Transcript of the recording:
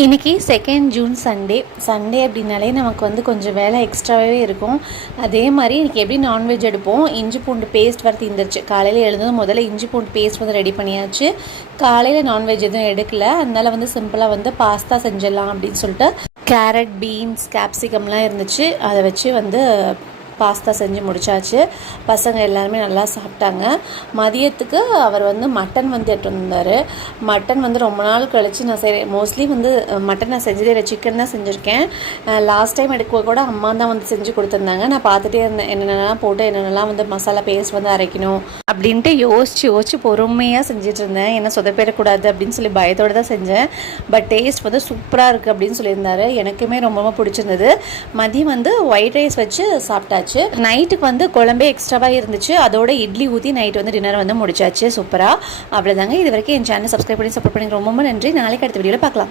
இன்றைக்கி 2nd June Sunday அப்படின்னாலே நமக்கு வந்து கொஞ்சம் வேலை எக்ஸ்ட்ராவே இருக்கும். அதே மாதிரி இன்றைக்கி எப்படி நான்வெஜ் எடுப்போம். இஞ்சி பூண்டு பேஸ்ட் வர தீர்ந்துருச்சு. காலையில் எழுந்ததும் முதல்ல இஞ்சி பூண்டு பேஸ்ட் வந்து ரெடி பண்ணியாச்சு. காலையில் நான்வெஜ் எதுவும் எடுக்கல, அதனால் வந்து சிம்பிளாக வந்து பாஸ்தா செஞ்சிடலாம் அப்படின்னு சொல்லிட்டு கேரட், பீன்ஸ், கேப்சிகம்லாம் இருந்துச்சு. அதை வச்சு வந்து பாஸ்தா செஞ்சு முடித்தாச்சு. பசங்க எல்லாருமே நல்லா சாப்பிட்டாங்க. மதியத்துக்கு அவர் வந்து மட்டன் வந்து எடுத்து வந்தார். மட்டன் வந்து ரொம்ப நாள் கழித்து நான் மோஸ்ட்லி வந்து மட்டன் நான் செஞ்சதே இல்லை, சிக்கன் தான் செஞ்சுருக்கேன். லாஸ்ட் டைம் எடுக்க கூட அம்மா தான் வந்து செஞ்சு கொடுத்துருந்தாங்க. நான் பார்த்துட்டே இருந்தேன் என்னென்னலாம் போட்டு என்னென்னலாம் வந்து மசாலா பேஸ்ட் வந்து அரைக்கணும் அப்படின்ட்டு யோசிச்சு பொறுமையாக செஞ்சுட்டு இருந்தேன். ஏன்னா சொதப்பிடக்கூடாது அப்படின்னு சொல்லி பயத்தோடு தான் செஞ்சேன். பட் டேஸ்ட் வந்து சூப்பராக இருக்குது அப்படின்னு சொல்லியிருந்தாரு. எனக்குமே ரொம்ப ரொம்ப பிடிச்சிருந்தது. மதியம் வந்து ஒயிட் ரைஸ் வச்சு சாப்பிட்டாச்சு. நைட்டுக்கு வந்து குழம்பே எக்ஸ்ட்ராவாக இருந்துச்சு. அதோட இட்லி ஊற்றி நைட் வந்து டின்னர் வந்து முடிச்சாச்சு. சூப்பராக. அவ்வளோதாங்க. இது வரைக்கும் என் சேனல் சப்ஸ்கிரைப் பண்ணி சப்போர்ட் பண்ணி ரொம்ப நன்றி. நாளைக்கு அடுத்த வீடியோவில் பார்க்கலாம்.